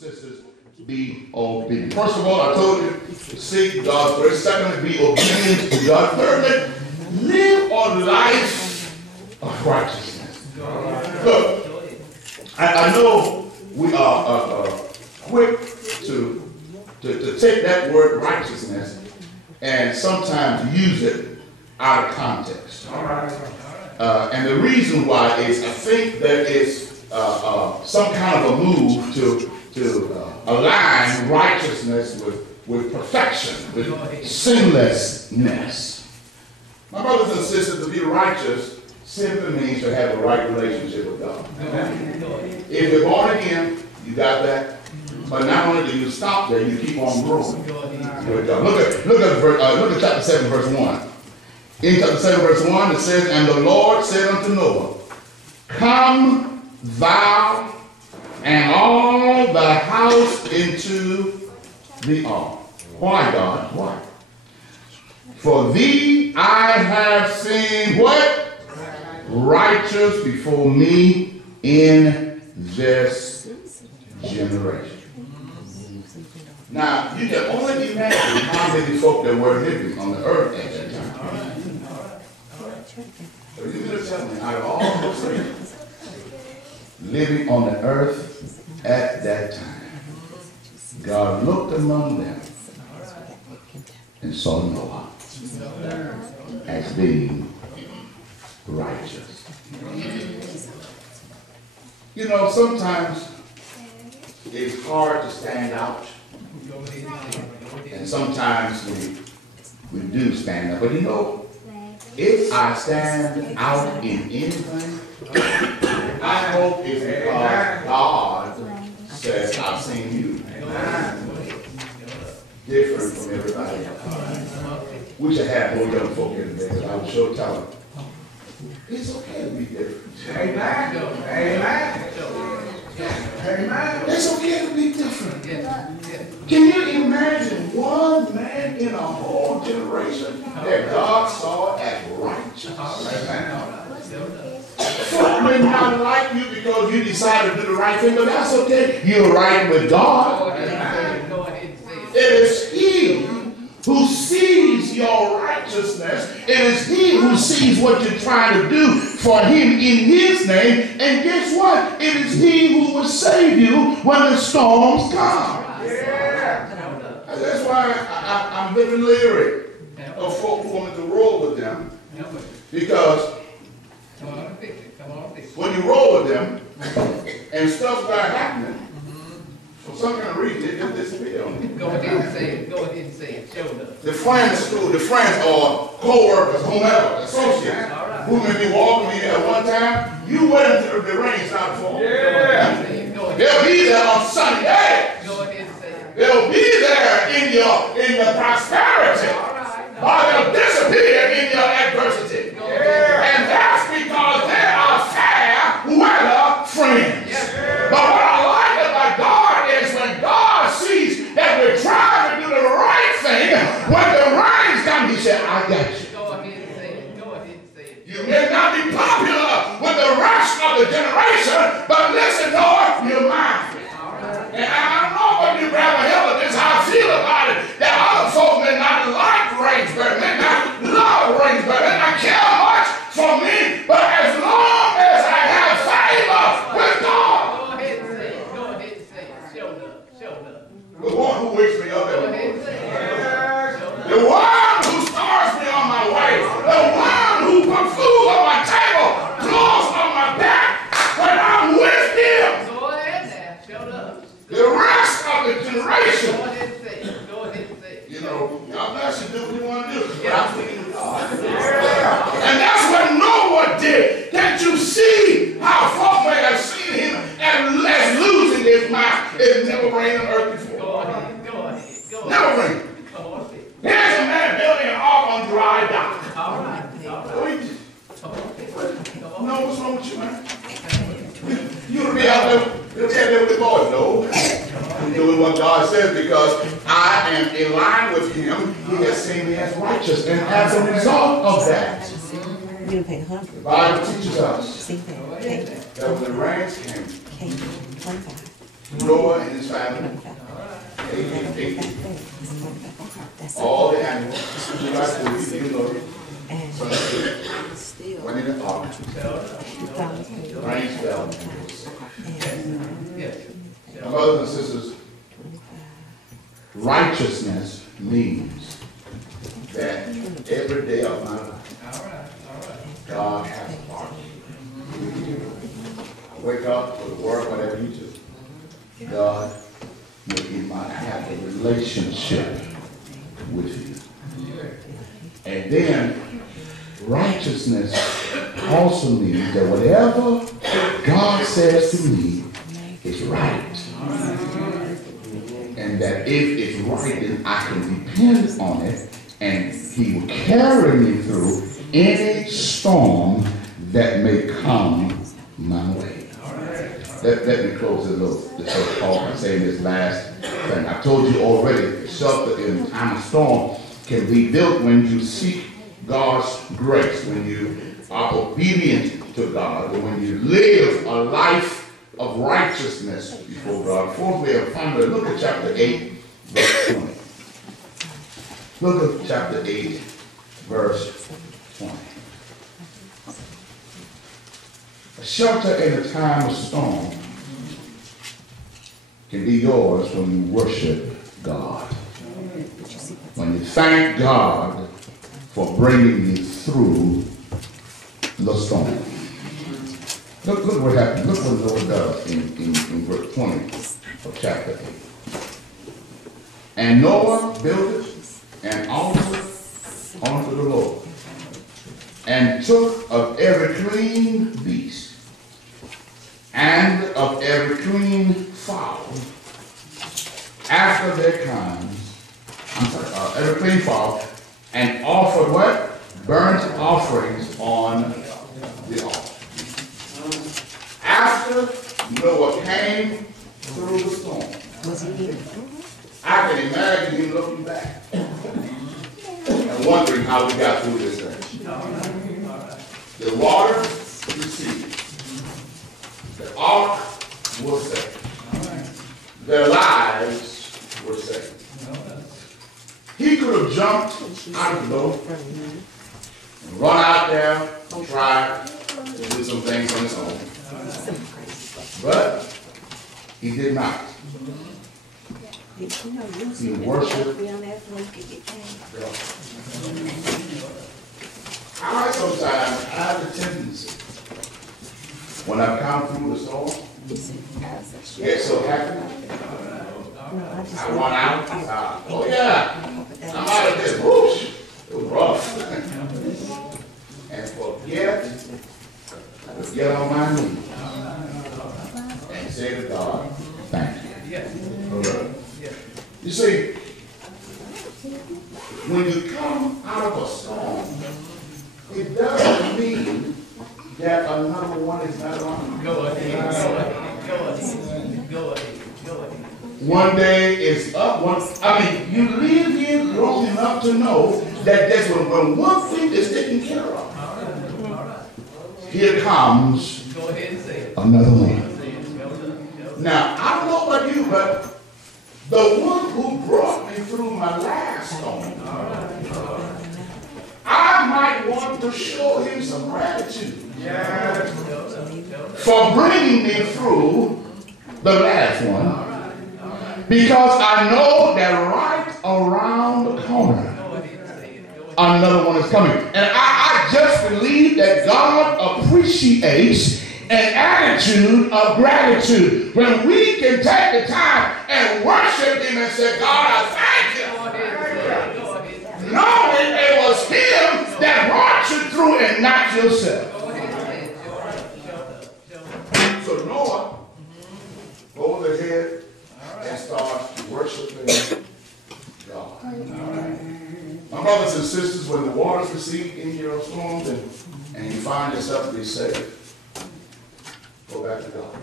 sisters, be obedient. First of all, I told you to seek God's grace. Secondly, be obedient to God. Thirdly, live a life of righteousness. Look, I know we are quick to take that word righteousness and sometimes use it out of context. And the reason why is I think there is some kind of a move to align righteousness with perfection, with sinlessness. My brothers and sisters, to be righteous simply means to have a right relationship with God. If you're born again, you got that. But not only do you stop there, you keep on growing with God. Look at chapter 7, verse 1. In chapter 7, verse 1, it says, "And the Lord said unto Noah, Come thou and all thy house into the ark." Why, God? Why? "For thee I have seen" what? "Righteous before me in this generation." Now, you can only imagine how many folk there were living on the earth at that time. So you can tell me, out of all those things living on the earth at that time, God looked among them and saw Noah as being righteous. You know, sometimes it's hard to stand out, and sometimes we do stand out. But you know, if I stand out in anything, I hope it's because God says, "I've seen you different from everybody else." We should have more young folk here today, because I would sure tell them, it's okay to be different. Amen. Amen. Amen. It's okay to be different. Can you imagine one man in a whole generation that God saw as righteous? Folk may not like you because you decided to do the right thing, but that's okay. You're right with God. It is He who sees your righteousness. It is He who sees what you're trying to do for Him in His name. And guess what? It is He who will save you when the storms come. Yeah. And that's why I'm very leery of folk who want to roll with them. Because when you roll with them and stuff start happening, for some kind of reason, it just disappears. Go ahead and say it. Go ahead and say it. Show them. The friends at school, the friends or co-workers, whomever, associates, who may be walking with you at one time, you wait until the rain starts falling. Yeah. They'll be there on sunny days. Go ahead and say it. They'll be there in your prosperity. Or they'll disappear in your adversity. And that's because they are fair weather friends. But what I like about God is when God sees that we're trying to do the right thing, when the rains come, He said, "I got you." Go ahead and say it. Go ahead and say it. You may not be popular with the rest of the generation, but listen, Lord, you're mine. And I don't know what you grab a hell of this, how I feel about it. That other folks may not like Rainsbury, may not love Rainsbury, may not care much for me, but as long as I have favor with God. Go ahead and say it. Go ahead and say it. Show up. Show up. The one who wakes me up every morning. The one who starts me on my way. The one who puts food on my table, clothes on my back when I'm with Him. Go ahead now. Show up. The rest of the generation. Go ahead and say it. Go ahead and say it. You know, y'all bless you, do what you want to do. But I'm thinking of God. And that's what Noah did. Can't you see how folk may have seen him and losing his mind? It never rained on earth before. Go ahead. Go ahead. Go ahead. Never rained. Go ahead. Here's a man building an ark on dry dock. All right. All right. No, what's wrong with you, man? You would be out there with the boys. No. I'm doing what God says because I am in line with Him. He has seen me as righteous. And as a result of that, the Bible teaches us that when the rains came, Noah and his family. All the animals. You know, went in the ark. Rain fell. My brothers and sisters, righteousness means that every day of my life, God has a part. I wake up, go to work, whatever you do. God, you might have a relationship with you. And then righteousness also means that whatever God says to me is right. And that if it's right, then I can depend on it, and he will carry me through any storm that may come my way. Let me close this talk by saying this last thing. I told you already, shelter in time of storm can be built when you seek God's grace, when you are obedient to God, or when you live a life of righteousness before God. Fourth way of founder, look at chapter 8, verse 20. Look at chapter 8, verse 20. A shelter in a time of storm can be yours when you worship God. When you thank God for bringing you through the storm. Look what happened. Look what the Lord does in verse 20 of chapter 8. And Noah built an altar unto the Lord, and took of every clean beast, and of every clean fowl, after their kinds, every clean fowl, and offered what? Burnt offerings on the altar. After Noah came through the storm, I can imagine him looking back and wondering how we got through this thing. The water receded. The ark was saved. Their lives were saved. He could have jumped out of the boat and run out there and try to do some things on his own. But he did not. He worshiped God. I sometimes have a tendency, when I come through the storm, get so happy. I run out. Oh yeah, I'm out of this. Whoosh, it was rough. And forget on my knees and say to God, thank you. You see, when you come out of a storm, it doesn't mean that another one is not around. Go ahead. One day is up. You live here long enough to know that that's when one thing is taken care of. Here comes another one. Now, I don't know about you, but the one who brought me through my last storm, I might want to show him some gratitude for bringing me through the last one, because I know that right around the corner, another one is coming. And I just believe that God appreciates an attitude of gratitude when we can take the time and worship him and say, God, I thank you. Knowing it was him that brought you through and not yourself. So Noah goes ahead and starts worshiping God. My brothers and sisters, when the waters recede in your storms and you find yourself to be safe, go back to God.